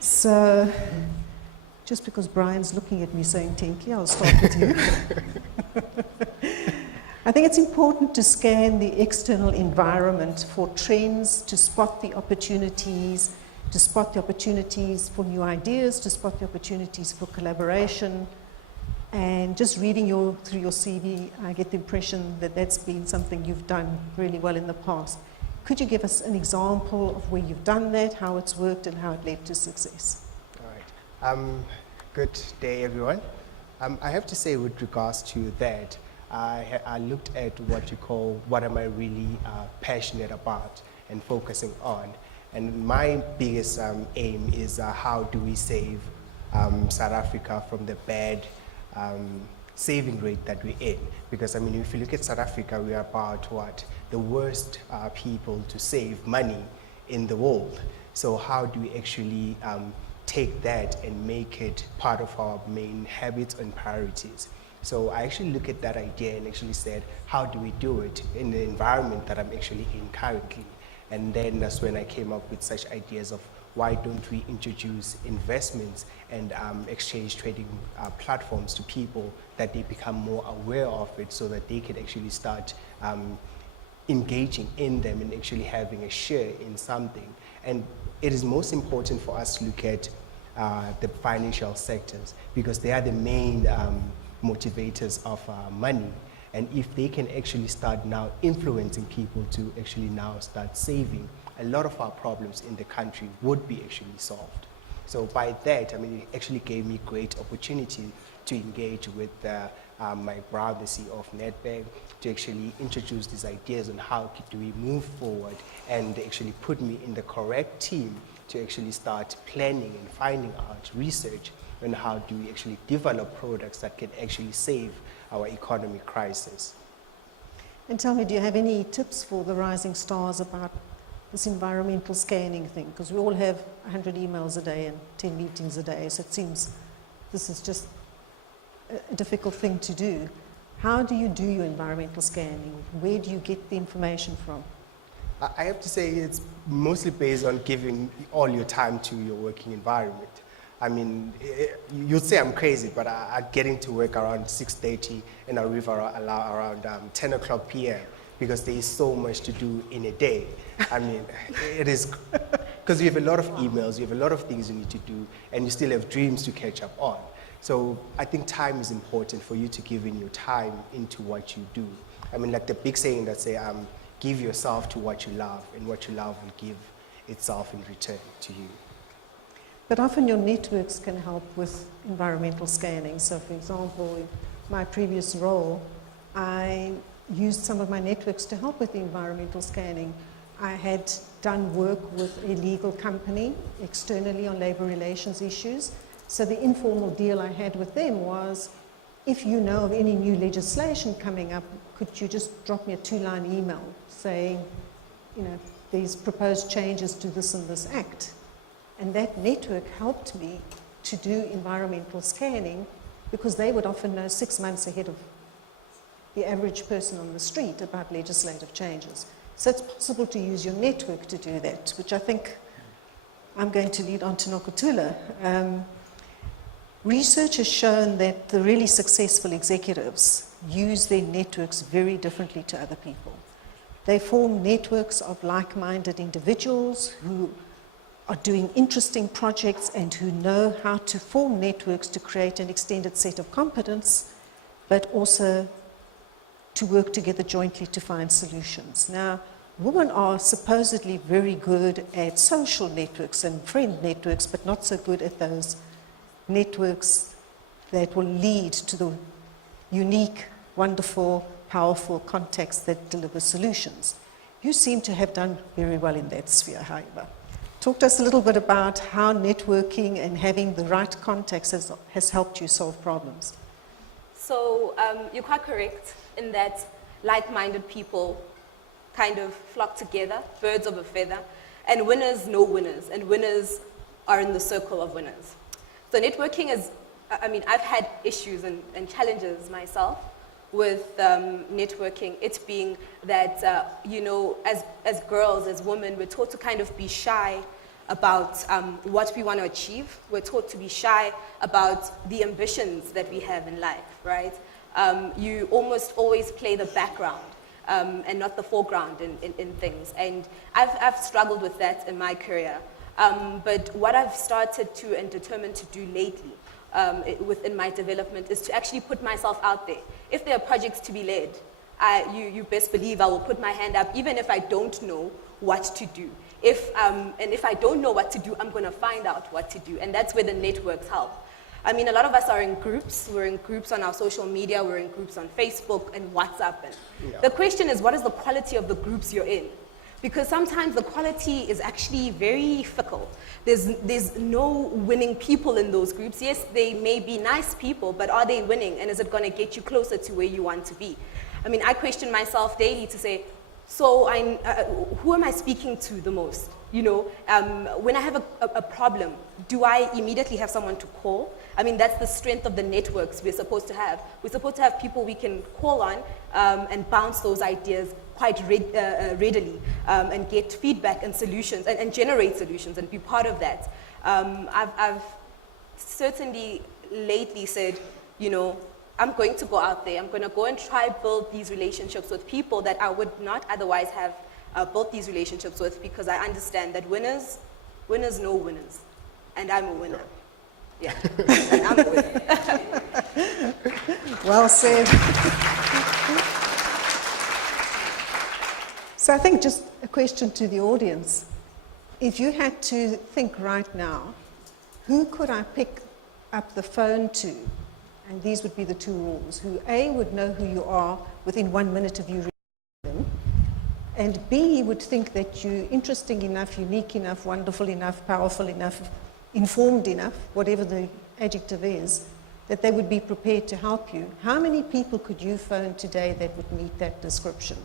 So, just because Brian's looking at me so intently, I'll start with you. I think it's important to scan the external environment for trends, to spot the opportunities, for new ideas, to spot the opportunities for collaboration. And just reading through your CV, I get the impression that that's been something you've done really well in the past. Could you give us an example of where you've done that, how it's worked, and how it led to success? All right. Good day, everyone. I have to say, with regards to that, I looked at what am I really passionate about and focusing on. And my biggest aim is how do we save South Africa from the bad saving rate that we're in. Because I mean, if you look at South Africa, we are about the worst people to save money in the world. So how do we actually take that and make it part of our main habits and priorities? So I actually look at that idea and actually said, how do we do it in the environment that I'm actually in currently? And then that's when I came up with such ideas of why don't we introduce investments and exchange trading platforms to people that they become more aware of it so that they can actually start engaging in them and actually having a share in something. And it is most important for us to look at the financial sectors because they are the main motivators of money. And if they can actually start now influencing people to actually now start saving, a lot of our problems in the country would be actually solved. So by that, I mean, it actually gave me great opportunity to engage with my brother, the CEO of Nedbank, to actually introduce these ideas on how do we move forward, and they actually put me in the correct team to actually start planning and finding out research on how do we actually develop products that can actually save our economic crisis. And tell me, do you have any tips for the rising stars about this environmental scanning thing? Because we all have 100 emails a day and 10 meetings a day, so it seems this is just a difficult thing to do. How do you do your environmental scanning? Where do you get the information from? I have to say it's mostly based on giving all your time to your working environment. I mean, you'd say I'm crazy, but I get into work around 6:30 and I leave around 10 o'clock p.m. because there is so much to do in a day. I mean, it is, because you have a lot of emails, you have a lot of things you need to do, and you still have dreams to catch up on. So I think time is important for you to give in your time into what you do. I mean, like the big saying that say, give yourself to what you love, and what you love will give itself in return to you. But often your networks can help with environmental scanning. So for example, in my previous role, I used some of my networks to help with the environmental scanning. I had done work with a legal company externally on labor relations issues. So the informal deal I had with them was, if you know of any new legislation coming up, could you just drop me a 2-line email saying, you know, these proposed changes to this and this act. And that network helped me to do environmental scanning because they would often know 6 months ahead of the average person on the street about legislative changes. So it's possible to use your network to do that, which I think I'm going to lead on to Nokuthula. Research has shown that the really successful executives use their networks very differently to other people. They form networks of like-minded individuals who are doing interesting projects and who know how to form networks to create an extended set of competence, but also to work together jointly to find solutions. Now, women are supposedly very good at social networks and friend networks, but not so good at those networks that will lead to the unique, wonderful, powerful contacts that deliver solutions. You seem to have done very well in that sphere, however. Talk to us a little bit about how networking and having the right contacts has helped you solve problems. So you're quite correct in that like-minded people kind of flock together, birds of a feather, and winners know winners, and winners are in the circle of winners. So networking is, I mean, I've had issues and challenges myself with networking, it being that, you know, as girls, as women, we're taught to kind of be shy about what we want to achieve. We're taught to be shy about the ambitions that we have in life, right? You almost always play the background and not the foreground in things. And I've struggled with that in my career. But what I've started to and determined to do lately within my development is to actually put myself out there. If there are projects to be led, you best believe I will put my hand up, even if I don't know what to do. And if I don't know what to do, I'm going to find out what to do. And that's where the networks help. I mean, a lot of us are in groups. We're in groups on our social media. We're in groups on Facebook and WhatsApp. And the question is, what is the quality of the groups you're in? Because sometimes the quality is actually very fickle. There's no winning people in those groups. Yes, they may be nice people, but are they winning? And is it going to get you closer to where you want to be? I mean, I question myself daily to say, so who am I speaking to the most? You know, when I have a problem, do I immediately have someone to call? I mean, that's the strength of the networks we're supposed to have. We're supposed to have people we can call on and bounce those ideas quite readily and get feedback and solutions and generate solutions and be part of that. I've certainly lately said, you know, I'm going to go out there. I'm going to go and try build these relationships with people that I would not otherwise have built these relationships with, because I understand that winners know winners. And I'm a winner. Yeah, and I'm a winner. Well said. So I think just a question to the audience. If you had to think right now, who could I pick up the phone to? And these would be the two rules. Who A, would know who you are within 1 minute of you reading them, and B, would think that you're interesting enough, unique enough, wonderful enough, powerful enough, informed enough, whatever the adjective is, that they would be prepared to help you. How many people could you phone today that would meet that description?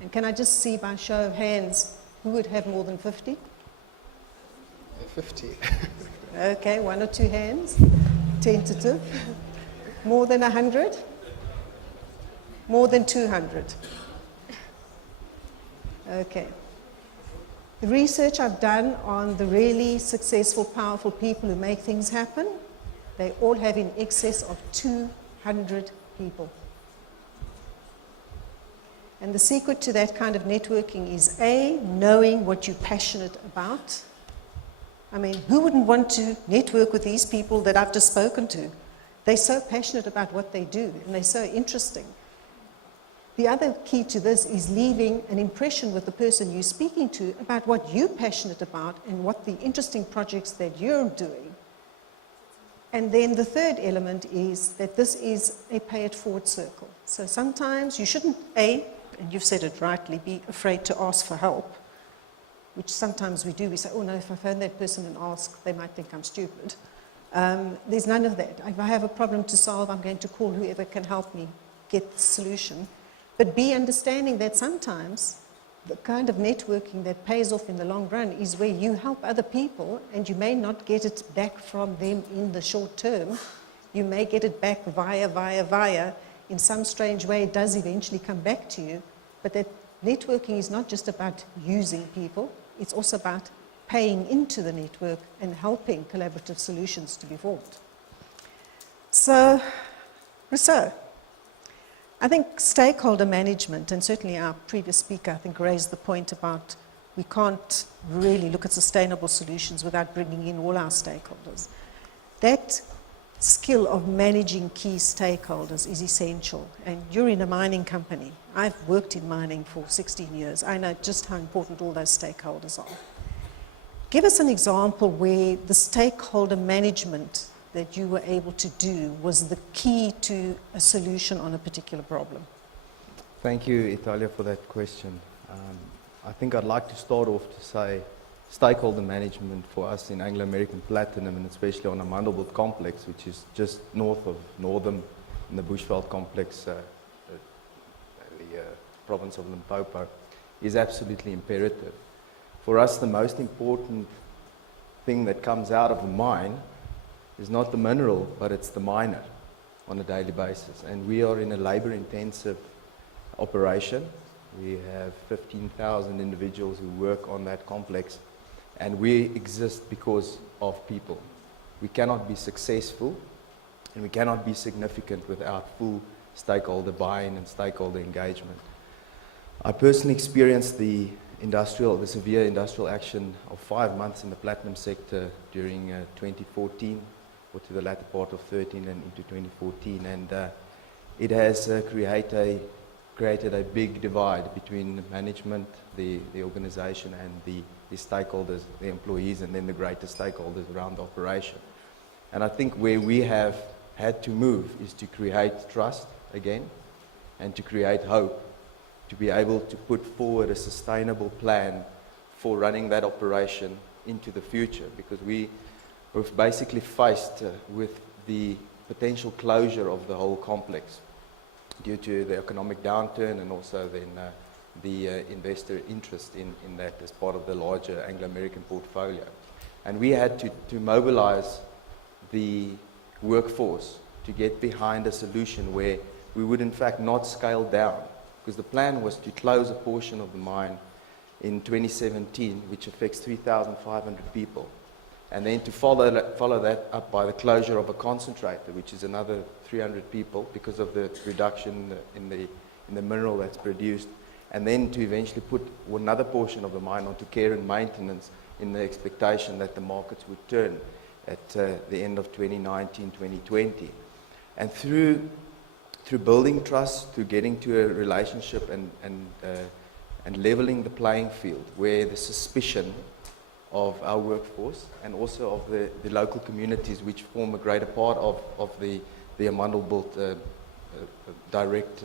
And can I just see by show of hands, who would have more than 50? 50. Okay, 1 or 2 hands, tentative. More than 100? More than 200? Okay. The research I've done on the really successful, powerful people who make things happen, they all have in excess of 200 people. And the secret to that kind of networking is A, knowing what you're passionate about. I mean, who wouldn't want to network with these people that I've just spoken to? They're so passionate about what they do, and they're so interesting. The other key to this is leaving an impression with the person you're speaking to about what you're passionate about and what the interesting projects that you're doing. And then the third element is that this is a pay-it-forward circle. So sometimes you shouldn't, A, and you've said it rightly, be afraid to ask for help, which sometimes we do. We say, oh no, if I phone that person and ask, they might think I'm stupid. There's none of that. If I have a problem to solve, I'm going to call whoever can help me get the solution. But be understanding that sometimes the kind of networking that pays off in the long run is where you help other people and you may not get it back from them in the short term. You may get it back via. In some strange way, it does eventually come back to you. But that networking is not just about using people, it's also about paying into the network and helping collaborative solutions to be formed. So, Rousseau, I think stakeholder management, and certainly our previous speaker, I think, raised the point about we can't really look at sustainable solutions without bringing in all our stakeholders. That skill of managing key stakeholders is essential. And you're in a mining company. I've worked in mining for 16 years. I know just how important all those stakeholders are. Give us an example where the stakeholder management that you were able to do was the key to a solution on a particular problem. Thank you, Italia, for that question. I think I'd like to start off to say stakeholder management for us in Anglo-American Platinum, and especially on the Amandelbult complex, which is just north of Northam in the Bushveld complex, the province of Limpopo, is absolutely imperative. For us, the most important thing that comes out of a mine is not the mineral, but it's the miner on a daily basis. And we are in a labor-intensive operation. We have 15,000 individuals who work on that complex. And we exist because of people. We cannot be successful and we cannot be significant without full stakeholder buy-in and stakeholder engagement. I personally experienced the severe industrial action of 5 months in the platinum sector during 2014, or to the latter part of 13 and into 2014, and it has created a big divide between the management, the organization, and the stakeholders, the employees, and then the greater stakeholders around the operation. And I think where we have had to move is to create trust again and to create hope, to be able to put forward a sustainable plan for running that operation into the future, because we were basically faced with the potential closure of the whole complex due to the economic downturn and also then the investor interest in that as part of the larger Anglo-American portfolio. And we had to mobilize the workforce to get behind a solution where we would in fact not scale down, because the plan was to close a portion of the mine in 2017, which affects 3,500 people, and then to follow that up by the closure of a concentrator, which is another 300 people because of the reduction in the mineral that's produced, and then to eventually put another portion of the mine onto care and maintenance in the expectation that the markets would turn at the end of 2019, 2020. And through building trust, through getting to a relationship and leveling the playing field where the suspicion of our workforce and also of the local communities which form a greater part of the Amandelbult direct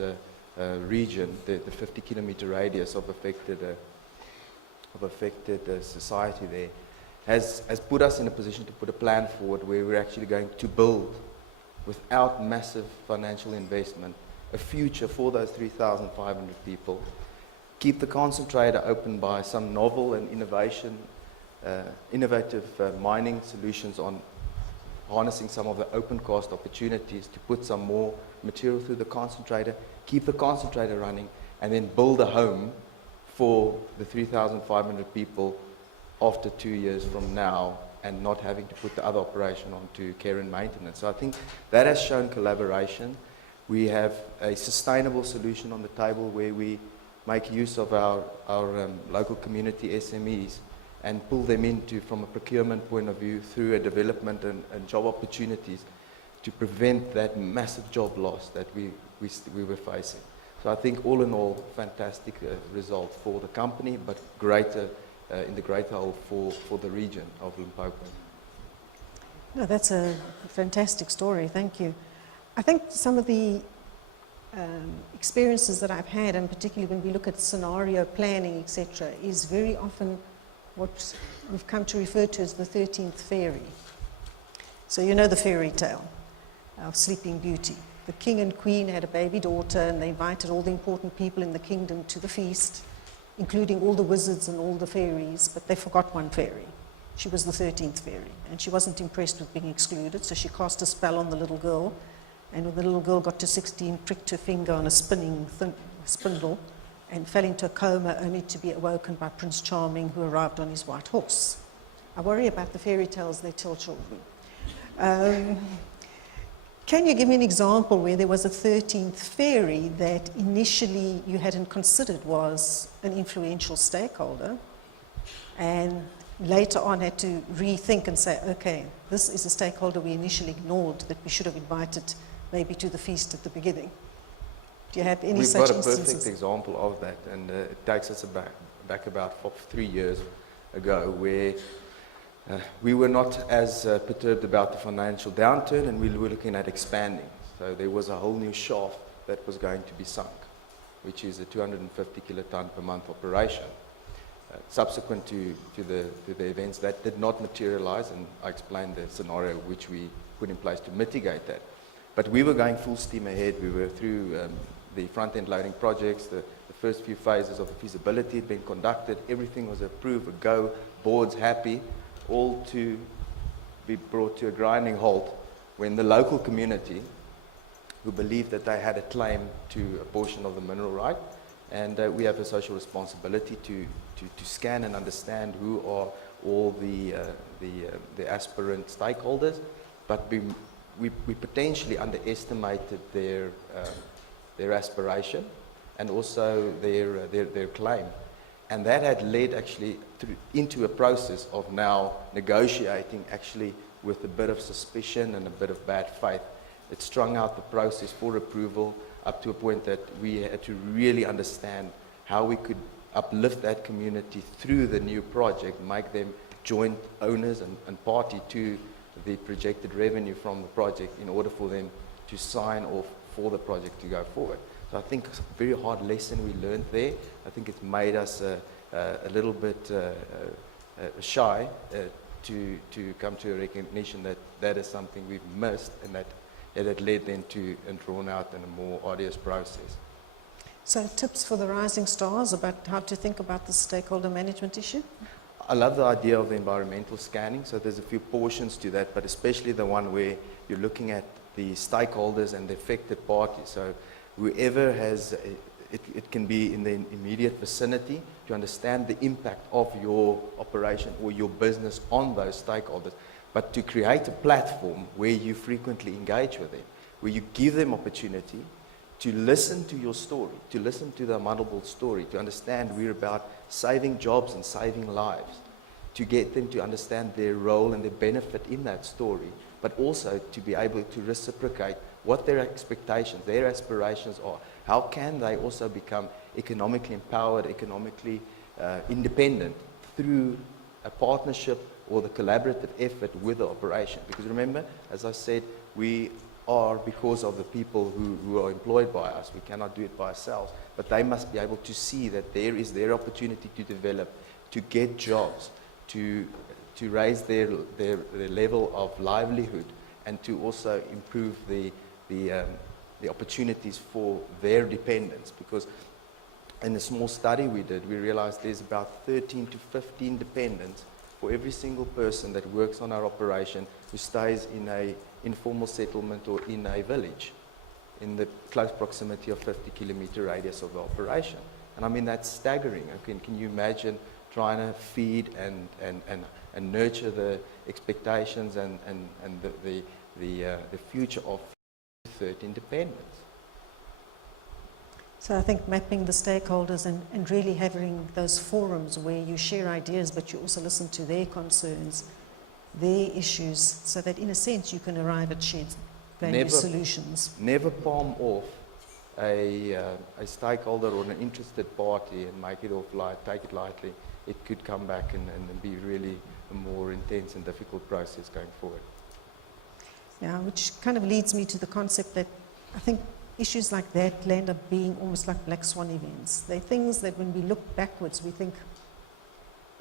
region, the 50-kilometer radius of affected society there, has put us in a position to put a plan forward where we're actually going to build, without massive financial investment, a future for those 3,500 people, keep the concentrator open by some novel and innovative mining solutions on harnessing some of the open cast opportunities to put some more material through the concentrator, keep the concentrator running, and then build a home for the 3,500 people after 2 years from now, and not having to put the other operation onto care and maintenance. So I think that has shown collaboration. We have a sustainable solution on the table where we make use of our local community SMEs and pull them into, from a procurement point of view, through a development and job opportunities to prevent that massive job loss that we were facing. So I think all in all, fantastic result for the company, but greater in the greater whole for the region of Limpopo. No, that's a fantastic story, thank you. I think some of the experiences that I've had, and particularly when we look at scenario planning, etc., is very often what we've come to refer to as the 13th fairy. So you know the fairy tale of Sleeping Beauty. The king and queen had a baby daughter, and they invited all the important people in the kingdom to the feast, including all the wizards and all the fairies, but they forgot one fairy. She was the 13th fairy, and she wasn't impressed with being excluded, so she cast a spell on the little girl, and when the little girl got to 16, pricked her finger on a spinning spindle and fell into a coma, only to be awoken by Prince Charming, who arrived on his white horse. I worry about the fairy tales they tell children. Can you give me an example where there was a 13th fairy that initially you hadn't considered was an influential stakeholder, and later on had to rethink and say, okay, this is a stakeholder we initially ignored that we should have invited maybe to the feast at the beginning? Do you have any such instances? We've got a perfect example of that, and it takes us back about 3 years ago, where we were not as perturbed about the financial downturn, and we were looking at expanding. So there was a whole new shaft that was going to be sunk, which is a 250 kiloton per month operation. Subsequent to the events, that did not materialize, and I explained the scenario which we put in place to mitigate that. But we were going full steam ahead. We were through the front-end loading projects, the first few phases of the feasibility had been conducted, everything was approved, a go, boards happy, all to be brought to a grinding halt when the local community, who believed that they had a claim to a portion of the mineral right, and we have a social responsibility to scan and understand who are all the aspirant stakeholders, but we potentially underestimated their aspiration and also their claim. And that had led actually into a process of now negotiating actually with a bit of suspicion and a bit of bad faith. It strung out the process for approval up to a point that we had to really understand how we could uplift that community through the new project, make them joint owners and party to the projected revenue from the project in order for them to sign off for the project to go forward. So I think it's a very hard lesson we learned there. I think it's made us a little bit shy to come to a recognition that that is something we've missed, and that it had led then to and drawn out in a more arduous process. So tips for the rising stars about how to think about the stakeholder management issue? I love the idea of the environmental scanning, so there's a few portions to that, but especially the one where you're looking at the stakeholders and the affected parties. So whoever has, it can be in the immediate vicinity, to understand the impact of your operation or your business on those stakeholders, but to create a platform where you frequently engage with them, where you give them opportunity to listen to your story, to listen to the Amandelbult story, to understand we're about saving jobs and saving lives, to get them to understand their role and their benefit in that story, but also to be able to reciprocate what their expectations, their aspirations are. How can they also become economically empowered, economically independent through a partnership or the collaborative effort with the operation? Because remember, as I said, we are because of the people who are employed by us. We cannot do it by ourselves, but they must be able to see that there is their opportunity to develop, to get jobs, to raise their level of livelihood, and to also improve the opportunities for their dependents. Because in a small study we did, we realized there's about 13 to 15 dependents for every single person that works on our operation who stays in a informal settlement or in a village in the close proximity of 50-kilometer radius of the operation. And I mean, that's staggering. Can you imagine trying to feed and nurture the expectations and the future of 13 dependents? So I think mapping the stakeholders and really having those forums where you share ideas, but you also listen to their concerns, their issues, so that in a sense you can arrive at shared value solutions. Never palm off a stakeholder or an interested party and make it off light, take it lightly. It could come back and be really a more intense and difficult process going forward. Yeah, which kind of leads me to the concept that I think issues like that end up being almost like black swan events. They're things that when we look backwards, we think,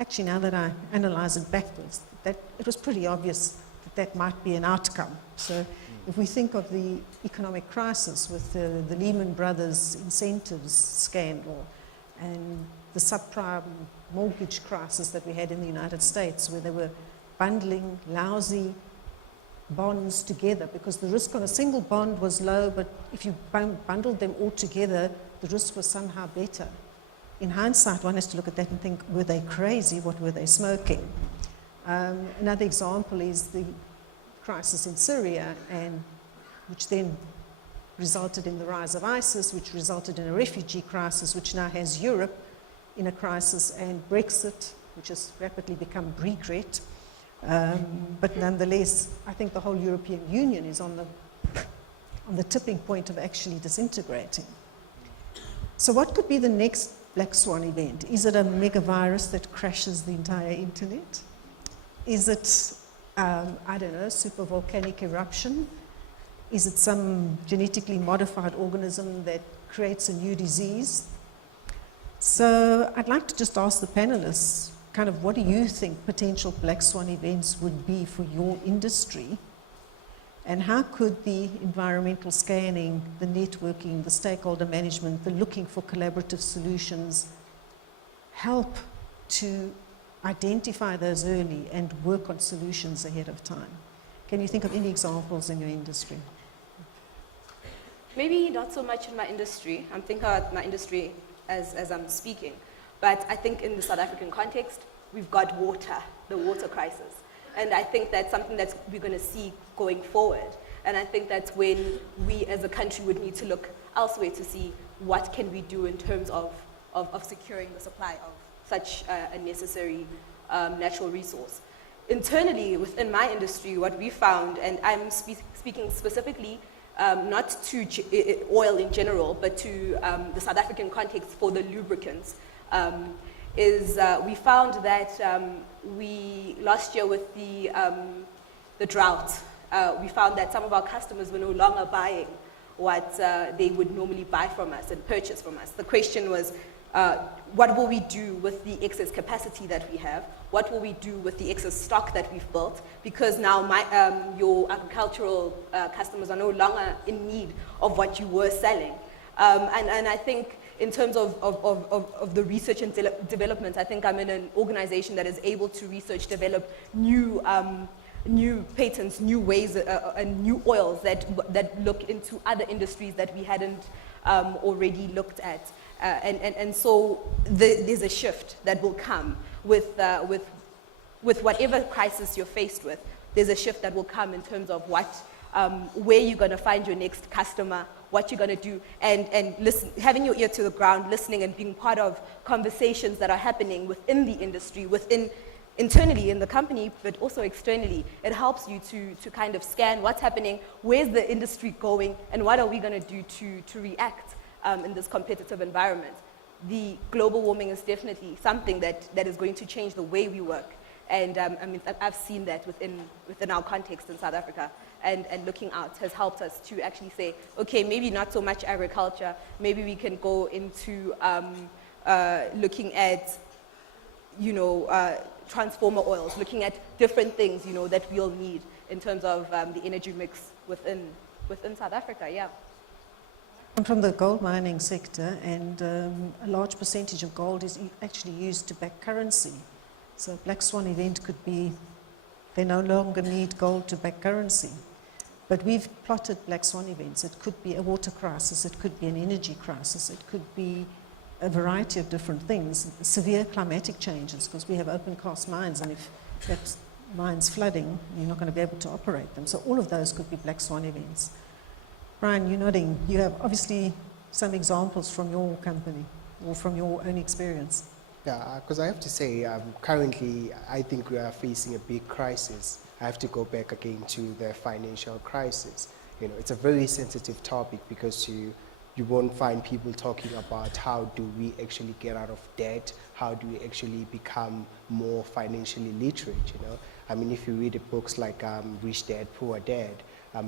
actually now that I analyze it backwards, that it was pretty obvious that that might be an outcome. So if we think of the economic crisis with the Lehman Brothers incentives scandal and the subprime mortgage crisis that we had in the United States, where they were bundling lousy bonds together because the risk on a single bond was low, but if you bundled them all together, the risk was somehow better. In hindsight, one has to look at that and think, were they crazy? What were they smoking? Another example is the crisis in Syria, which then resulted in the rise of ISIS, which resulted in a refugee crisis, which now has Europe in a crisis, and Brexit, which has rapidly become regret. But nonetheless, I think the whole European Union is on the tipping point of actually disintegrating. So what could be the next black swan event? Is it a megavirus that crashes the entire internet? Is it, I don't know, super volcanic eruption? Is it some genetically modified organism that creates a new disease? So I'd like to just ask the panelists, kind of what do you think potential black swan events would be for your industry? And how could the environmental scanning, the networking, the stakeholder management, the looking for collaborative solutions help to identify those early and work on solutions ahead of time? Can you think of any examples in your industry? Maybe not so much in my industry. I'm thinking about my industry as I'm speaking. But I think in the South African context, we've got water. the water crisis. And I think that's something that we're going to see going forward. And I think that's when we as a country would need to look elsewhere to see what can we do in terms of securing the supply of such a necessary natural resource. Internally, within my industry, what we found, and I'm speaking specifically not to oil in general, but to the South African context for the lubricants, is we found that last year with the drought, we found that some of our customers were no longer buying what they would normally buy from us and purchase from us. The question was, what will we do with the excess capacity that we have? What will we do with the excess stock that we've built? Because now your agricultural customers are no longer in need of what you were selling. And I think in terms of the research and development, I think I'm in an organization that is able to research, develop new patents, new ways, and new oils that look into other industries that we hadn't already looked at. And so there's a shift that will come with whatever crisis you're faced with. There's a shift that will come in terms of where you're going to find your next customer, what you're going to do, and listen, having your ear to the ground, listening and being part of conversations that are happening within the industry, internally in the company, but also externally. It helps you to kind of scan what's happening, where's the industry going, and what are we going to do to react in this competitive environment. The global warming is definitely something that is going to change the way we work. And I mean, I've seen that within our context in South Africa. And looking out has helped us to actually say, okay, maybe not so much agriculture, maybe we can go into looking at, transformer oils, looking at different things, that we'll need in terms of the energy mix within South Africa, yeah. I'm from the gold mining sector, and a large percentage of gold is actually used to back currency. So a black swan event could be, they no longer need gold to back currency. But we've plotted black swan events. It could be a water crisis, it could be an energy crisis, it could be a variety of different things, severe climatic changes, because we have open cast mines, and if that mine's flooding, you're not going to be able to operate them. So all of those could be black swan events. Brian, you're nodding. You have obviously some examples from your company or from your own experience. Yeah, because I have to say, currently, I think we are facing a big crisis. I have to go back again to the financial crisis. It's a very sensitive topic because you won't find people talking about how do we actually get out of debt, how do we actually become more financially literate, I mean, if you read the books like Rich Dad, Poor Dad,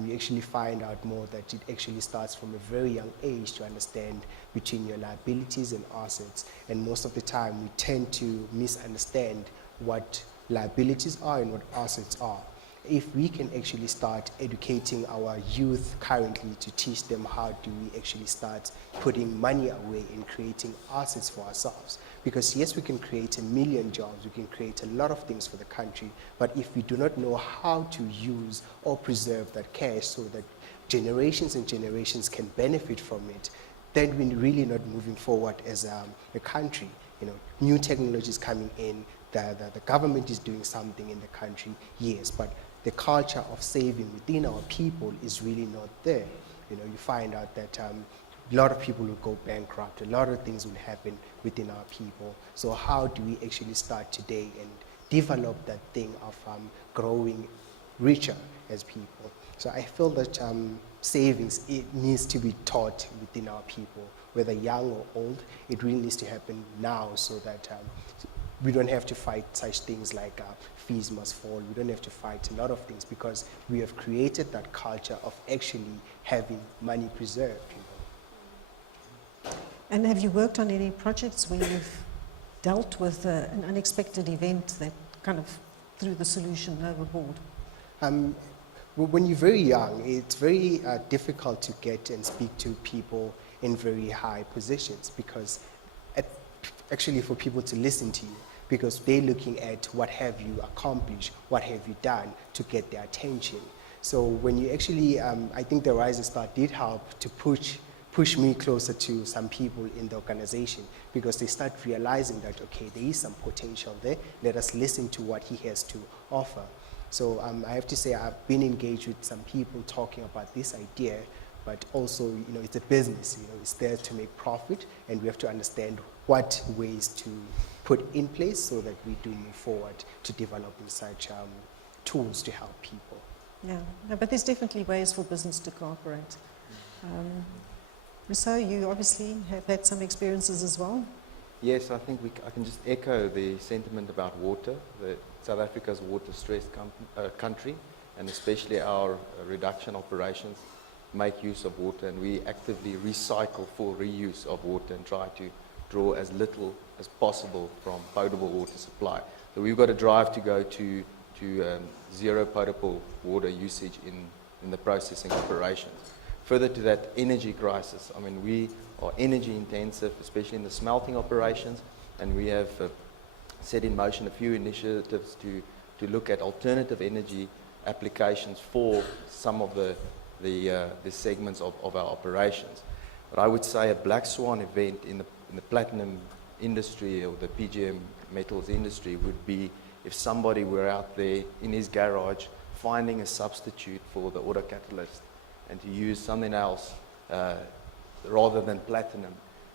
you actually find out more that it actually starts from a very young age to understand between your liabilities and assets. And most of the time, we tend to misunderstand what liabilities are and what assets are. If we can actually start educating our youth currently to teach them how do we actually start putting money away and creating assets for ourselves. Because yes, we can create 1 million jobs, we can create a lot of things for the country, but if we do not know how to use or preserve that cash so that generations and generations can benefit from it, then we're really not moving forward as a country. New technologies coming in, the government is doing something in the country, yes, but the culture of saving within our people is really not there. You find out that a lot of people will go bankrupt, a lot of things will happen within our people. So how do we actually start today and develop that thing of growing richer as people? So I feel that savings, it needs to be taught within our people, whether young or old. It really needs to happen now so that we don't have to fight such things like fees must fall. We don't have to fight a lot of things because we have created that culture of actually having money preserved. And have you worked on any projects where you've dealt with an unexpected event that kind of threw the solution overboard? When you're very young, it's very difficult to get and speak to people in very high positions because actually for people to listen to you, because they're looking at what have you accomplished, what have you done to get their attention. So when you actually, I think the Rising Star did help to push push me closer to some people in the organization, because they start realizing that, okay, there is some potential there. Let us listen to what he has to offer. So I have to say I've been engaged with some people talking about this idea, but also, you know, it's a business, you know, it's there to make profit, and we have to understand what ways to put in place so that we do move forward to developing such tools to help people. Yeah, no, but there's definitely ways for business to cooperate. Rousseau, you obviously have had some experiences as well. Yes, I think I can just echo the sentiment about water. South Africa's water-stressed country, and especially our reduction operations make use of water, and we actively recycle for reuse of water and try to draw as little as possible from potable water supply. So we've got a drive to go to zero potable water usage in the processing operations. Further to that, energy crisis. I mean, we are energy intensive, especially in the smelting operations, and we have set in motion a few initiatives to look at alternative energy applications for some of the segments of our operations. But I would say a black swan event in the platinum industry or the PGM metals industry would be if somebody were out there in his garage finding a substitute for the autocatalyst and to use something else rather than platinum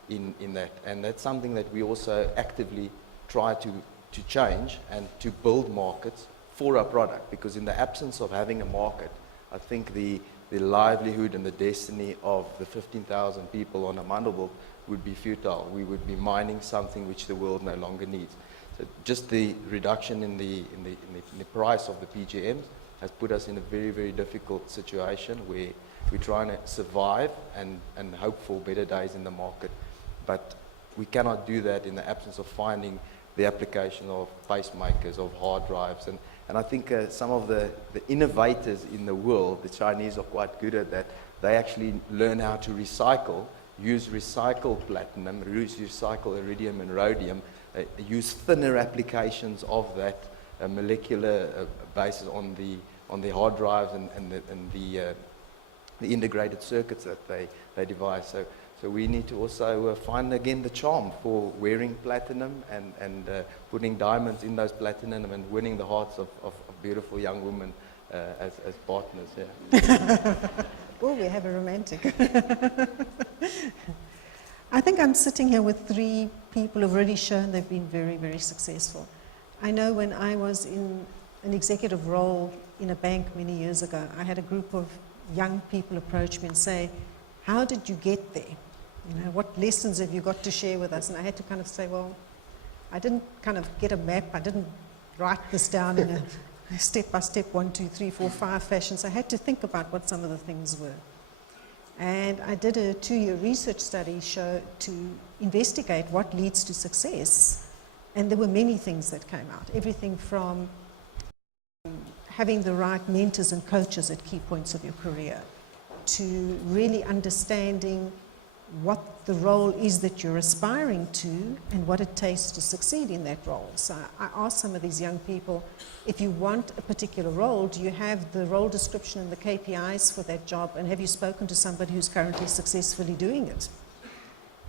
in that. And that's something that we also actively try to change and to build markets for our product, because in the absence of having a market, I think the livelihood and the destiny of the 15,000 people on Amandelbult would be futile. We would be mining something which the world no longer needs. So just the reduction in the price of the PGMs has put us in a very, very difficult situation where we're trying to survive and hope for better days in the market. But we cannot do that in the absence of finding the application of pacemakers, of hard drives. And I think some of the innovators in the world, the Chinese are quite good at that. They actually learn how to recycle, use recycled platinum, use recycled iridium and rhodium, use thinner applications of that molecular basis on the hard drives and the integrated circuits that they devise. So we need to also find again the charm for wearing platinum and putting diamonds in those platinum and winning the hearts of beautiful young women as partners. Yeah. Oh, we have a romantic. I think I'm sitting here with three people who've already shown they've been very, very successful. I know when I was in an executive role in a bank many years ago, I had a group of young people approach me and say, how did you get there? You know, what lessons have you got to share with us? And I had to kind of say, well, I didn't kind of get a map. I didn't write this down in a step-by-step 1, 2, 3, 4, 5 fashion. So I had to think about what some of the things were. And I did a 2-year research study to investigate what leads to success. And there were many things that came out. Everything from having the right mentors and coaches at key points of your career, to really understanding what the role is that you're aspiring to and what it takes to succeed in that role. So I asked some of these young people, if you want a particular role, do you have the role description and the KPIs for that job, and have you spoken to somebody who's currently successfully doing it?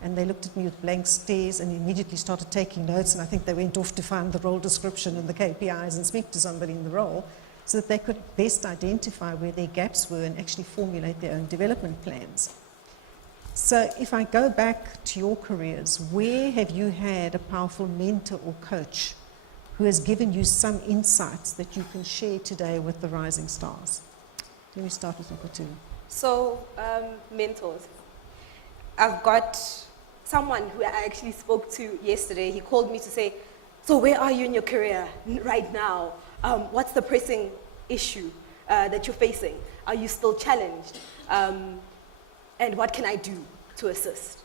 And they looked at me with blank stares and immediately started taking notes, and I think they went off to find the role description and the KPIs and speak to somebody in the role so that they could best identify where their gaps were and actually formulate their own development plans. So if I go back to your careers, where have you had a powerful mentor or coach who has given you some insights that you can share today with the rising stars? Let me start with Nokuthula. So, mentors. I've got someone who I actually spoke to yesterday. He called me to say, so where are you in your career right now? What's the pressing issue that you're facing? Are you still challenged? And what can I do to assist?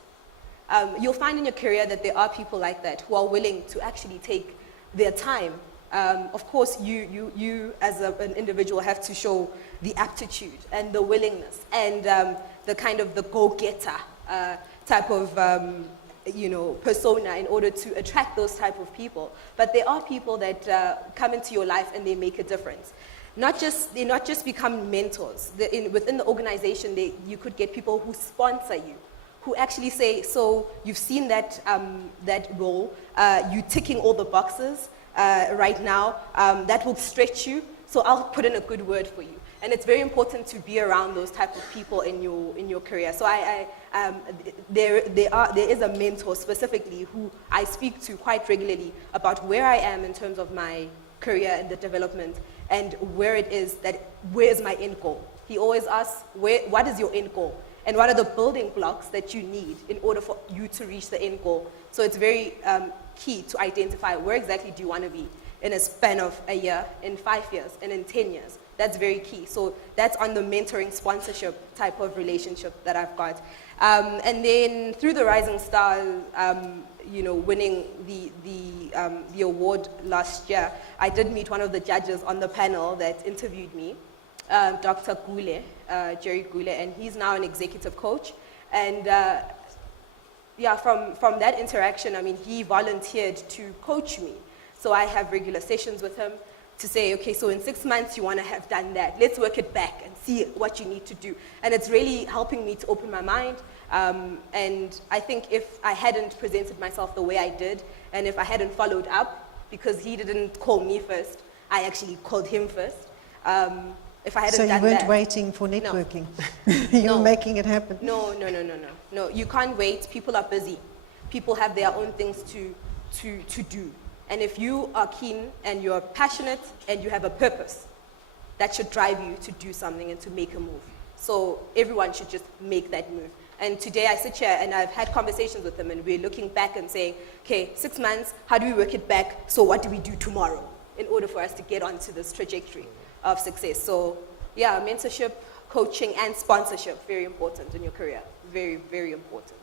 You'll find in your career that there are people like that who are willing to actually take their time. Of course, you as an individual have to show the aptitude and the willingness and the kind of the go-getter type of persona in order to attract those type of people. But there are people that come into your life and they make a difference. They not just become mentors. Within the organization, you could get people who sponsor you, who actually say, so you've seen that, that role, you're ticking all the boxes right now, that will stretch you, so I'll put in a good word for you. And it's very important to be around those type of people in your career. So there is a mentor specifically who I speak to quite regularly about where I am in terms of my career and the development, and where is my end goal. He always asks, what is your end goal? And what are the building blocks that you need in order for you to reach the end goal? So it's very key to identify where exactly do you want to be in a span of a year, in 5 years, and in 10 years. That's very key. So that's on the mentoring sponsorship type of relationship that I've got. And then through the Rising Star, winning the award last year, I did meet one of the judges on the panel that interviewed me, Dr. Gule, Jerry Gule, and he's now an executive coach. And from that interaction, I mean, he volunteered to coach me. So I have regular sessions with him to say, okay, so in 6 months you want to have done that. Let's work it back and see what you need to do. And it's really helping me to open my mind. And I think if I hadn't presented myself the way I did, and if I hadn't followed up, because he didn't call me first, I actually called him first. If I hadn't done that. So you weren't waiting for networking? No. You were making it happen? No. You can't wait. People are busy. People have their own things to do. And if you are keen and you're passionate and you have a purpose, that should drive you to do something and to make a move. So everyone should just make that move. And today I sit here and I've had conversations with them, and we're looking back and saying, okay, 6 months, how do we work it back? So what do we do tomorrow in order for us to get onto this trajectory of success? So yeah, mentorship, coaching, and sponsorship, very important in your career. Very, very important.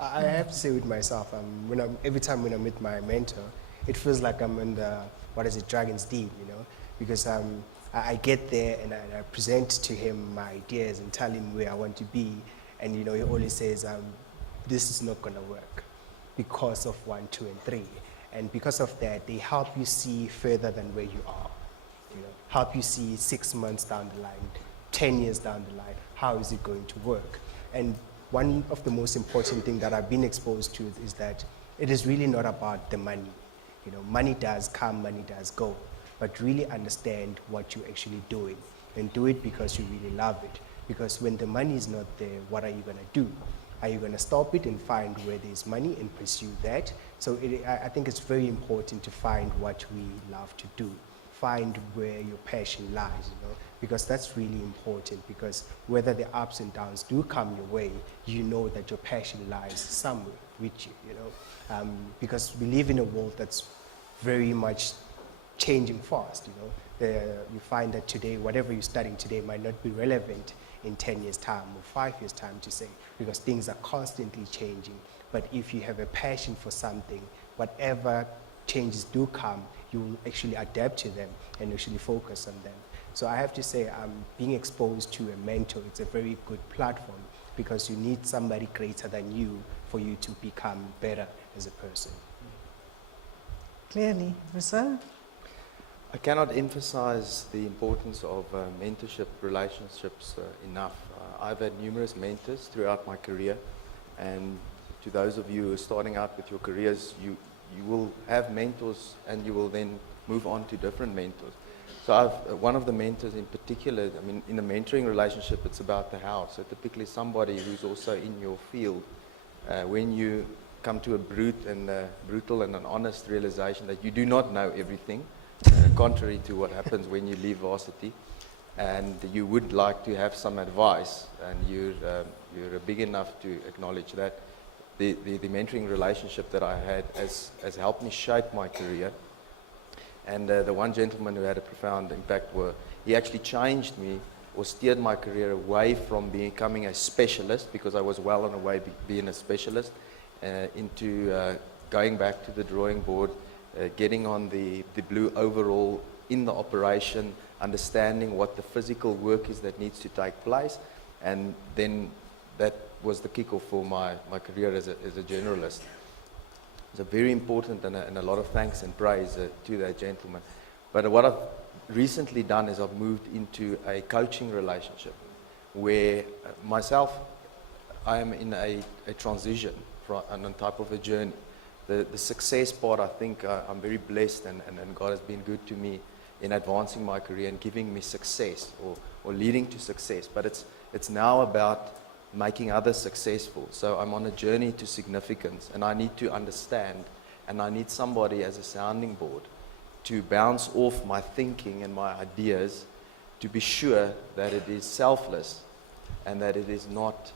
I have to say with myself, every time when I'm with my mentor, it feels like I'm in the, Dragon's Den, because I get there and I present to him my ideas and tell him where I want to be, and he always says, this is not going to work because of 1, 2, and 3. And because of that, they help you see further than where you are, help you see 6 months down the line, 10 years down the line, how is it going to work? And one of the most important things that I've been exposed to is that it is really not about the money. Money does come, money does go, but really understand what you're actually doing, and do it because you really love it. Because when the money is not there, what are you going to do? Are you going to stop it and find where there's money and pursue that? So I think it's very important to find what we love to do. Find where your passion lies, because that's really important, because whether the ups and downs do come your way, you know that your passion lies somewhere with you, because we live in a world that's very much changing fast, you find that today, whatever you're studying today might not be relevant in 10 years' time or 5 years' time to say, because things are constantly changing. But if you have a passion for something, whatever changes do come, you will actually adapt to them and actually focus on them. So I have to say, being exposed to a mentor, it's a very good platform, because you need somebody greater than you for you to become better as a person. Clearly. Rousseau? I cannot emphasize the importance of mentorship relationships enough. I've had numerous mentors throughout my career, and to those of you who are starting out with your careers, you will have mentors, and you will then move on to different mentors. So one of the mentors in particular, in a mentoring relationship, it's about the how. So typically somebody who's also in your field, when you come to a brutal and an honest realization that you do not know everything, contrary to what happens when you leave varsity, and you would like to have some advice, and you're big enough to acknowledge that. The mentoring relationship that I had has helped me shape my career. And the one gentleman who had a profound impact, he actually changed me, or steered my career away from becoming a specialist, because I was well on the way being a specialist, into going back to the drawing board, getting on the blue overall in the operation, understanding what the physical work is that needs to take place, and then that was the kickoff for my career as a generalist. It's a very important, and a lot of thanks and praise to that gentleman. But what I've recently done is I've moved into a coaching relationship where myself, I am in a transition and a type of a journey. The success part, I think I'm very blessed and God has been good to me in advancing my career and giving me success or leading to success. But it's now about making others successful. So I'm on a journey to significance, and I need to understand, and I need somebody as a sounding board to bounce off my thinking and my ideas to be sure that it is selfless and that it is not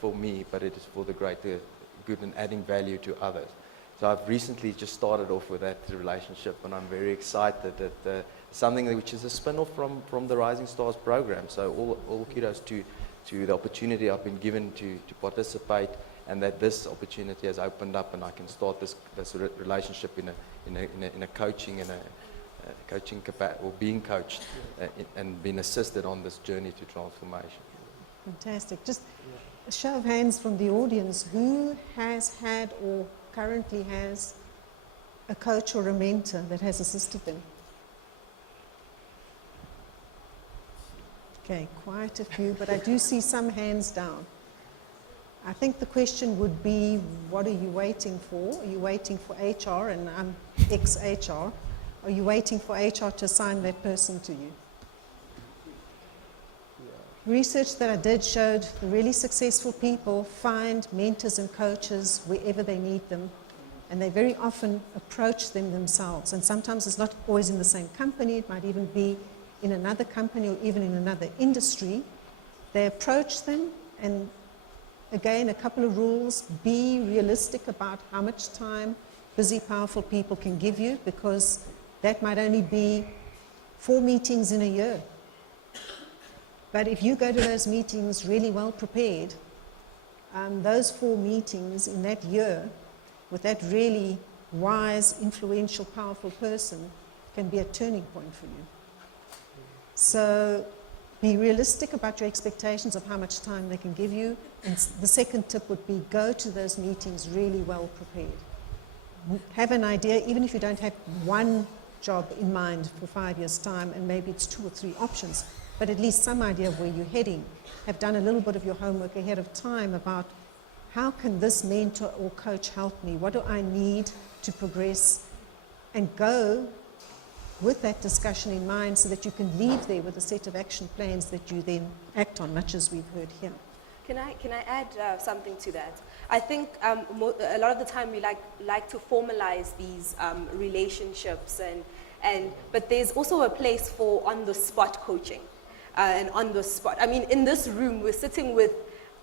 for me, but it is for the greater good and adding value to others. So I've recently just started off with that relationship, and I'm very excited that something which is a spin-off from the Rising Stars program. So all kudos to the opportunity I've been given to participate, and that this opportunity has opened up, and I can start this relationship in a coaching and a coaching capacity, or being coached and being assisted on this journey to transformation. Fantastic. Just a show of hands from the audience. Who has had or currently has a coach or a mentor that has assisted them? Okay, quite a few, but I do see some hands down. I think the question would be, what are you waiting for? Are you waiting for HR, and I'm ex-HR? Are you waiting for HR to assign that person to you? Research that I did showed the really successful people find mentors and coaches wherever they need them, and they very often approach them themselves. And sometimes it's not always in the same company, it might even be in another company or even in another industry. They approach them, and again, a couple of rules: be realistic about how much time busy, powerful people can give you, because that might only be 4 meetings in a year. But if you go to those meetings really well prepared, those 4 meetings in that year with that really wise, influential, powerful person can be a turning point for you. So be realistic about your expectations of how much time they can give you. And the second tip would be, go to those meetings really well prepared. Have an idea, even if you don't have one job in mind for 5 years' time, and maybe it's 2 or 3 options, but at least some idea of where you're heading. Have done a little bit of your homework ahead of time about, how can this mentor or coach help me? What do I need to progress? And go with that discussion in mind so that you can leave there with a set of action plans that you then act on, much as we've heard here. Can I add something to that? I think a lot of the time we like to formalize these relationships, but there's also a place for on-the-spot coaching. And on the spot. I mean, in this room, we're sitting with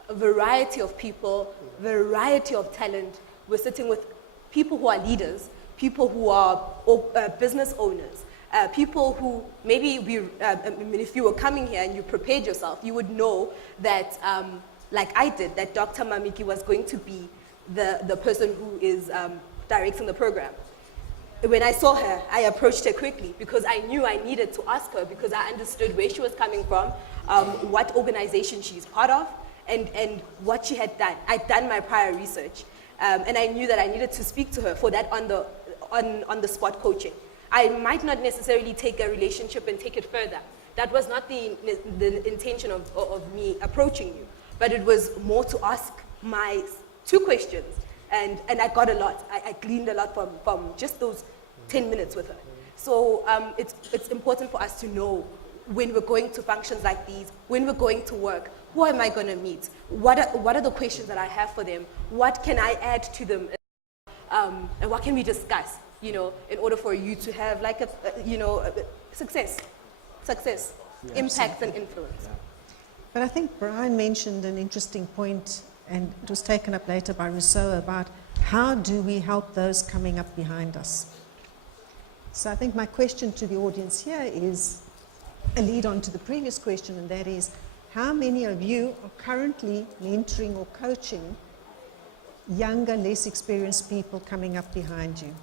a variety of people, variety of talent. We're sitting with people who are leaders, people who are business owners, people who maybe if you were coming here and you prepared yourself, you would know that, like I did, that Dr. Mamiki was going to be the person who is directing the program. When I saw her, I approached her quickly because I knew I needed to ask her, because I understood where she was coming from, what organization she's part of, and what she had done. I'd done my prior research, and I knew that I needed to speak to her for that on the spot coaching. I might not necessarily take a relationship and take it further. That was not the intention of me approaching you, but it was more to ask my 2 questions. And I got a lot. I gleaned a lot from just those 10 minutes with her. So it's important for us to know, when we're going to functions like these, when we're going to work, who am I going to meet? What are the questions that I have for them? What can I add to them? And what can we discuss, in order for you to have like success, Yeah, impact and influence. Yeah. But I think Brian mentioned an interesting point, and it was taken up later by Rousseau, about how do we help those coming up behind us. So I think my question to the audience here is a lead on to the previous question, and that is, how many of you are currently mentoring or coaching younger, less experienced people coming up behind you?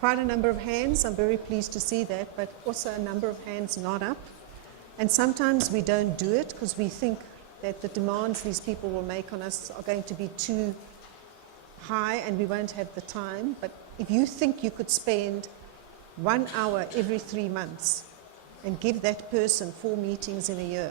Quite a number of hands, I'm very pleased to see that, but also a number of hands not up. And sometimes we don't do it because we think that the demands these people will make on us are going to be too high and we won't have the time. But if you think you could spend 1 hour every 3 months and give that person 4 meetings in a year.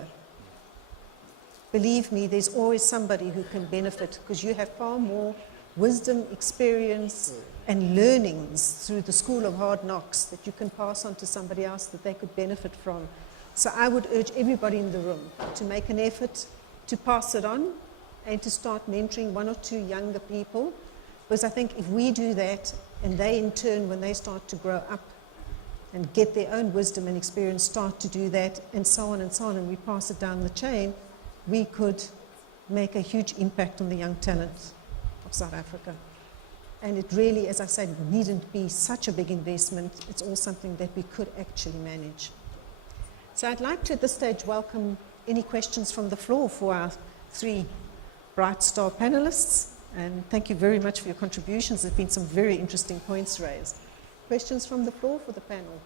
Believe me, there's always somebody who can benefit because you have far more wisdom, experience, and learnings through the school of hard knocks that you can pass on to somebody else that they could benefit from. So I would urge everybody in the room to make an effort to pass it on and to start mentoring 1 or 2 younger people, because I think if we do that and they in turn, when they start to grow up and get their own wisdom and experience, start to do that, and so on, and we pass it down the chain, we could make a huge impact on the young talent of South Africa. And it really, as I said, needn't be such a big investment. It's all something that we could actually manage. So I'd like to, at this stage, welcome any questions from the floor for our 3 Bright Star panelists. And thank you very much for your contributions. There's been some very interesting points raised. Questions from the floor for the panel?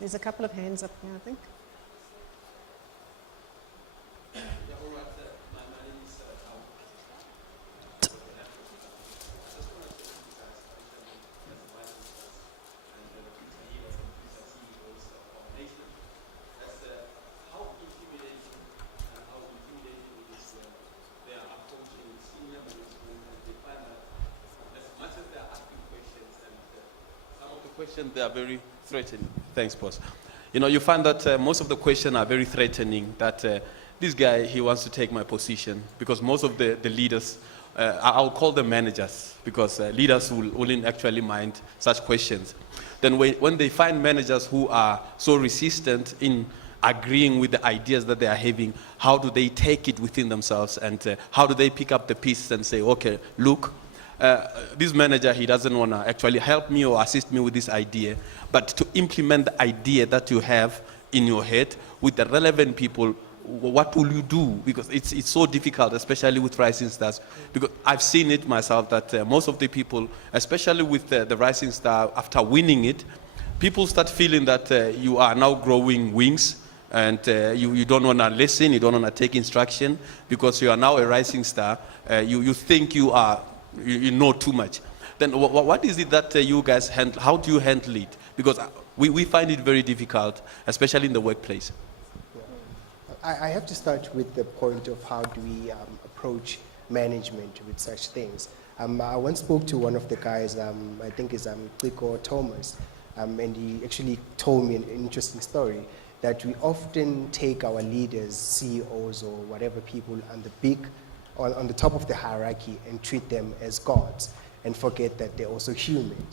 There's a couple of hands up here, I think. They are very threatening. Thanks, boss. You know, you find that most of the questions are very threatening, that this guy, he wants to take my position, because most of the leaders, I'll call them managers, because leaders wouldn't actually mind such questions. Then when they find managers who are so resistant in agreeing with the ideas that they are having, how do they take it within themselves, and how do they pick up the pieces and say, okay, look, this manager, he doesn't want to actually help me or assist me with this idea, but to implement the idea that you have in your head with the relevant people, what will you do? Because it's so difficult, especially with rising stars. Because I've seen it myself that most of the people, especially with the rising star, after winning it, people start feeling that you are now growing wings, and you don't want to listen, you don't want to take instruction, because you are now a rising star. You think you know too much. Then what is it that you guys handle? How do you handle it? Because we find it very difficult, especially in the workplace. I have to start with the point of how do we approach management with such things. I once spoke to one of the guys, I think it's Mtegha Thomas, and he actually told me an interesting story that we often take our leaders, CEOs or whatever people on the top of the hierarchy and treat them as gods and forget that they're also human.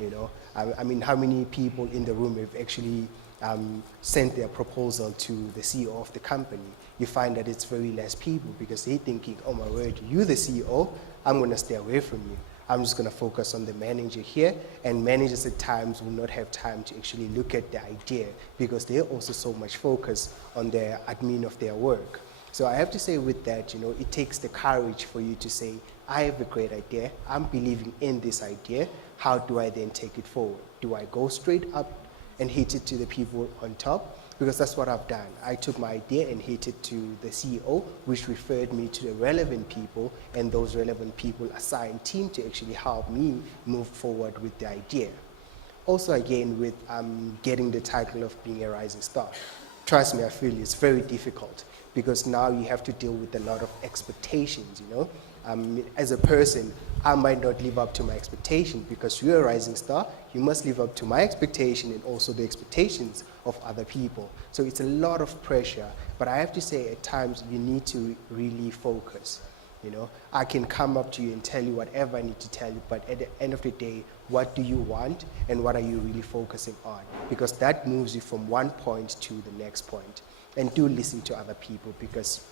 You know, I mean, how many people in the room have actually sent their proposal to the CEO of the company? You find that it's very less people, because they're thinking, oh my word, you're the CEO, I'm going to stay away from you. I'm just going to focus on the manager here, and managers at times will not have time to actually look at the idea, because they're also so much focused on the admin of their work. So I have to say with that, you know, it takes the courage for you to say, I have a great idea, I'm believing in this idea, how do I then take it forward? Do I go straight up and hit it to the people on top? Because that's what I've done. I took my idea and hit it to the CEO, which referred me to the relevant people, and those relevant people assigned team to actually help me move forward with the idea. Also, again, with getting the title of being a rising star. Trust me, I feel it's very difficult, because now you have to deal with a lot of expectations, you know. As a person, I might not live up to my expectation, because you're a rising star, you must live up to my expectation and also the expectations of other people. So it's a lot of pressure, but I have to say at times you need to really focus. You know, I can come up to you and tell you whatever I need to tell you, but at the end of the day, what do you want and what are you really focusing on? Because that moves you from one point to the next point. And do listen to other people, because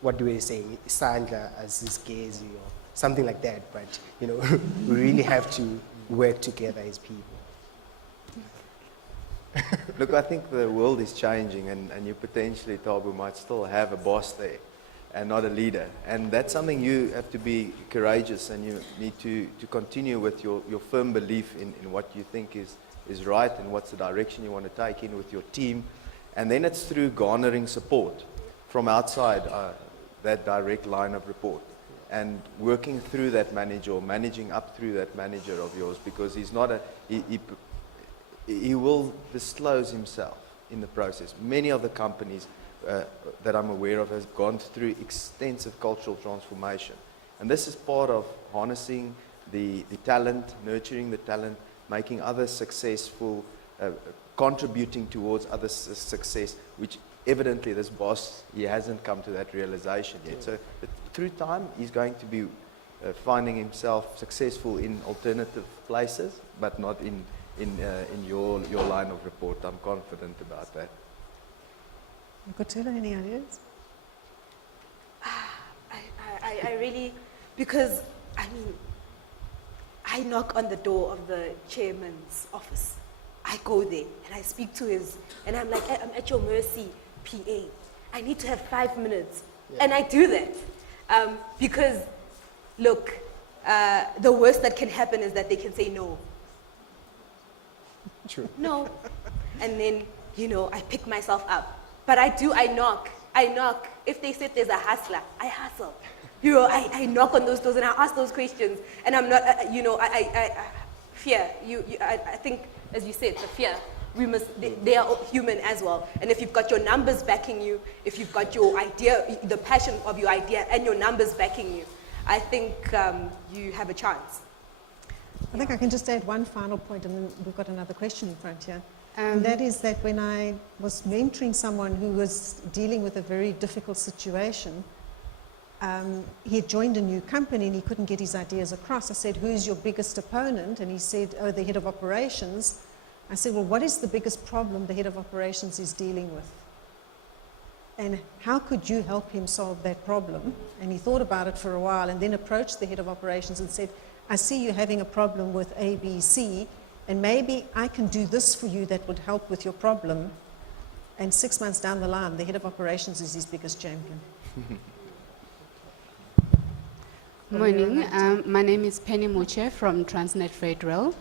what do we say? Sandla as is gazy or something like that. But you know, we really have to work together as people. Look, I think the world is changing, and you potentially, Tabu, might still have a boss there and not a leader. And that's something you have to be courageous, and you need to continue with your firm belief in what you think is right and what's the direction you want to take in with your team. And then it's through garnering support from outside that direct line of report. and working through that manager or managing up through that manager of yours, because he's not he will disclose himself in the process. Many of the companies that I'm aware of has gone through extensive cultural transformation. And this is part of harnessing the talent, nurturing the talent, making others successful, contributing towards others' success, which evidently this boss, he hasn't come to that realization yet. So through time, he's going to be finding himself successful in alternative places, but not in your line of report. I'm confident about that. Nokuthula, any ideas? I really, because, I mean, I knock on the door of the chairman's office. I go there and I speak to his, and I'm like, I'm at your mercy, PA. I need to have 5 minutes. Yeah. And I do that. Because, look, the worst that can happen is that they can say no. True. No. And then, you know, I pick myself up. But I knock. If they said there's a hustler, I hustle. You know, I knock on those doors and I ask those questions. And I'm not, you know, I fear. I think, as you said, the fear. We must, they are human as well. And if you've got your numbers backing you, if you've got your idea, the passion of your idea and your numbers backing you, I think you have a chance. I think I can just add one final point, and then we've got another question in front here. And that is that when I was mentoring someone who was dealing with a very difficult situation, he had joined a new company and he couldn't get his ideas across. I said, who's your biggest opponent? And he said, oh, the head of operations. I said, well, what is the biggest problem the head of operations is dealing with? And how could you help him solve that problem? And he thought about it for a while and then approached the head of operations and said, I see you having a problem with A, B, C, and maybe I can do this for you that would help with your problem. And 6 months down the line, the head of operations is his biggest champion. Morning. My name is Penny Muche from Transnet Freight Rail.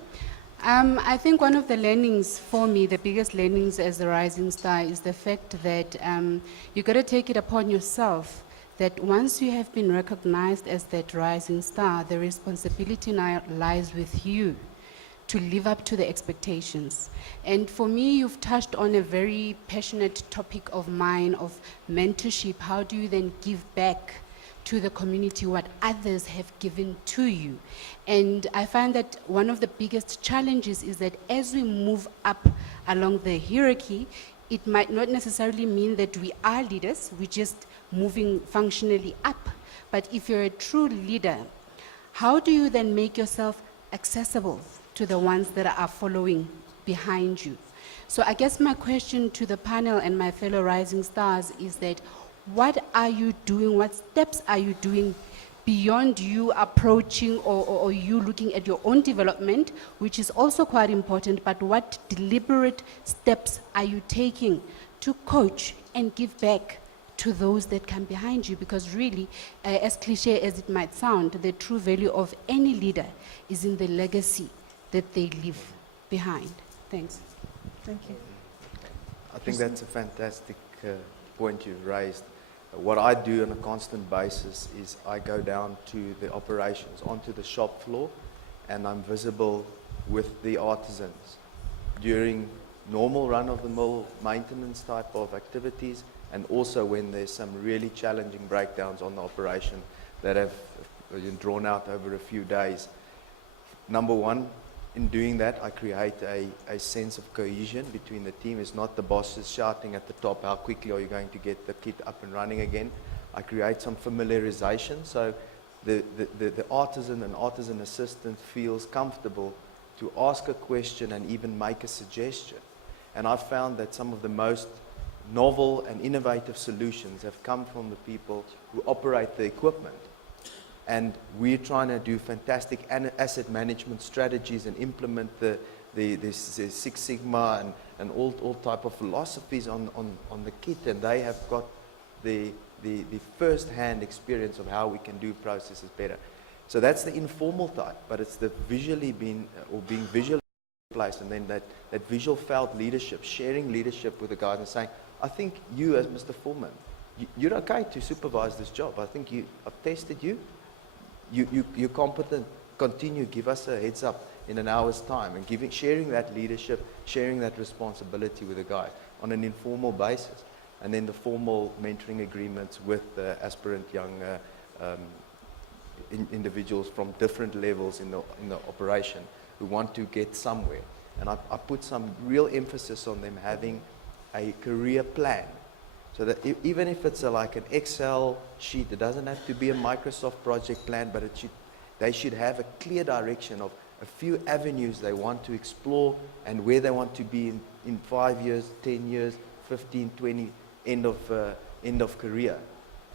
I think one of the learnings for me, the biggest learnings as a rising star, is the fact that you got to take it upon yourself that once you have been recognized as that rising star, the responsibility now lies with you to live up to the expectations. And for me, you've touched on a very passionate topic of mine of mentorship. How do you then give back to the community what others have given to you? And I find that one of the biggest challenges is that as we move up along the hierarchy, it might not necessarily mean that we are leaders, we're just moving functionally up. But if you're a true leader, how do you then make yourself accessible to the ones that are following behind you? So I guess my question to the panel and my fellow rising stars is that what are you doing, what steps are you doing beyond you approaching or you looking at your own development, which is also quite important, but what deliberate steps are you taking to coach and give back to those that come behind you? Because really, as cliche as it might sound, the true value of any leader is in the legacy that they leave behind. Thanks. Thank you. I think that's a fantastic point you've raised. What I do on a constant basis is I go down to the operations, onto the shop floor, and I'm visible with the artisans during normal run-of-the-mill maintenance type of activities, and also when there's some really challenging breakdowns on the operation that have been drawn out over a few days. Number one, in doing that, I create a sense of cohesion between the team. It's not the bosses shouting at the top, how quickly are you going to get the kit up and running again? I create some familiarization, so the artisan and artisan assistant feels comfortable to ask a question and even make a suggestion. And I've found that some of the most novel and innovative solutions have come from the people who operate the equipment. And we're trying to do fantastic asset management strategies and implement the Six Sigma and all type of philosophies on the kit. And they have got the first-hand experience of how we can do processes better. So that's the informal type, but it's the visually being visually placed, and then that visual felt leadership, sharing leadership with the guys and saying, I think you as Mr. Foreman, you're okay to supervise this job. I think I've tested you. you're competent, continue, give us a heads up in an hour's time, and sharing that leadership, sharing that responsibility with the guys on an informal basis. And then the formal mentoring agreements with aspirant young individuals from different levels in the operation who want to get somewhere. And I put some real emphasis on them having a career plan. So that even if it's like an Excel sheet, it doesn't have to be a Microsoft project plan, but they should have a clear direction of a few avenues they want to explore and where they want to be in 5 years, 10 years, 15, 20, end of career.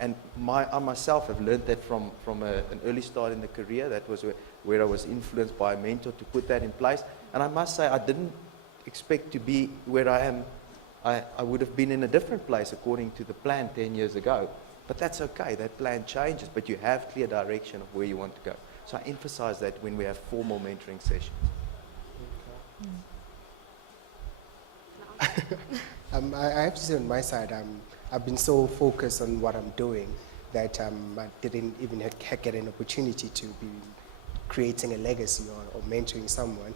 And I myself have learned that from an early start in the career. That was where I was influenced by a mentor to put that in place. And I must say, I didn't expect to be where I am. I would have been in a different place according to the plan 10 years ago. But that's okay, that plan changes, but you have clear direction of where you want to go. So I emphasize that when we have formal mentoring sessions. I have to say on my side, I've been so focused on what I'm doing that I didn't even get an opportunity to be creating a legacy or mentoring someone.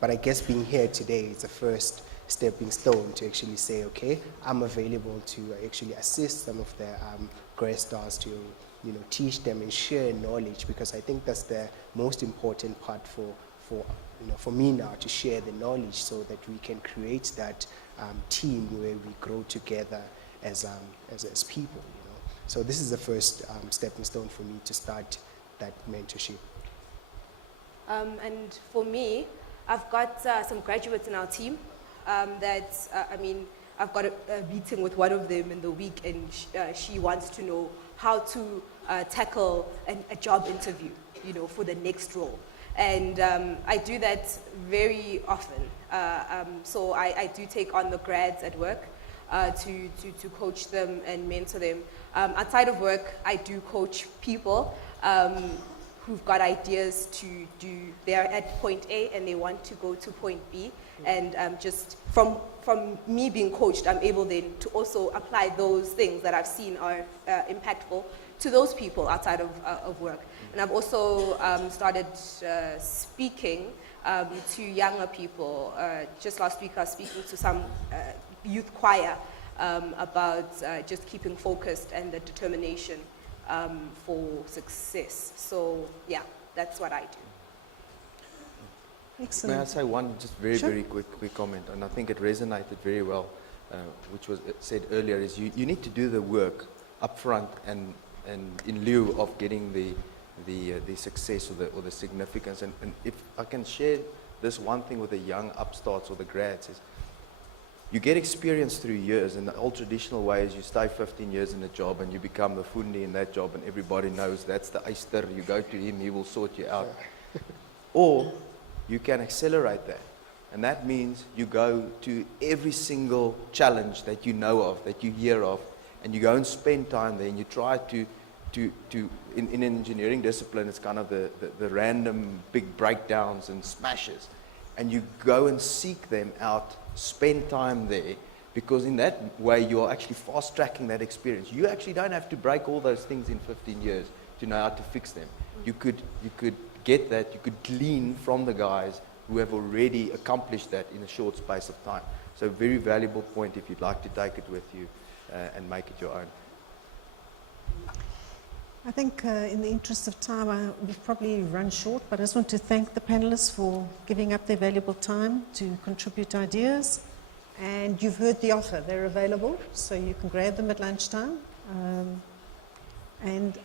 But I guess being here today is the first stepping stone to actually say, okay, I'm available to actually assist some of the grad stars to teach them and share knowledge, because I think that's the most important part for me now, to share the knowledge so that we can create that team where we grow together as people. So this is the first stepping stone for me to start that mentorship. And for me, I've got some graduates in our team I've got a meeting with one of them in the week, and she wants to know how to tackle a job interview, for the next role. And I do that very often. So I do take on the grads at work to coach them and mentor them. Outside of work, I do coach people who've got ideas to do. They're at point A and they want to go to point B. And just from me being coached, I'm able then to also apply those things that I've seen are impactful to those people outside of work. And I've also started speaking to younger people. Just last week I was speaking to some youth choir about just keeping focused and the determination for success. So yeah, that's what I do. Excellent. May I say one just very quick comment, and I think it resonated very well, which was said earlier, is you need to do the work up front and in lieu of getting the success or the significance. And if I can share this one thing with the young upstarts or the grads, is you get experience through years, and the old traditional way is you stay 15 years in a job and you become the fundi in that job and everybody knows that's the eister, you go to him, he will sort you out. Or you can accelerate that, and that means you go to every single challenge that you know of, that you hear of, and you go and spend time there, and you try to in an engineering discipline, it's kind of the random big breakdowns and smashes, and you go and seek them out, spend time there, because in that way you're actually fast tracking that experience. You actually don't have to break all those things in 15 years to know how to fix them. You could get that, you could glean from the guys who have already accomplished that in a short space of time. So a very valuable point if you'd like to take it with you and make it your own. I think in the interest of time, we've probably run short, but I just want to thank the panelists for giving up their valuable time to contribute ideas. And you've heard the offer. They're available, so you can grab them at lunchtime. And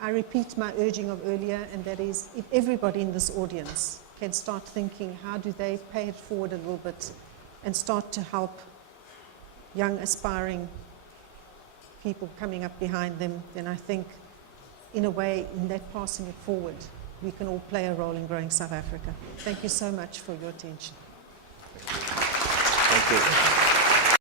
I repeat my urging of earlier, and that is, if everybody in this audience can start thinking, how do they pay it forward a little bit and start to help young aspiring people coming up behind them, then I think, in a way, in that passing it forward, we can all play a role in growing South Africa. Thank you so much for your attention. Thank you.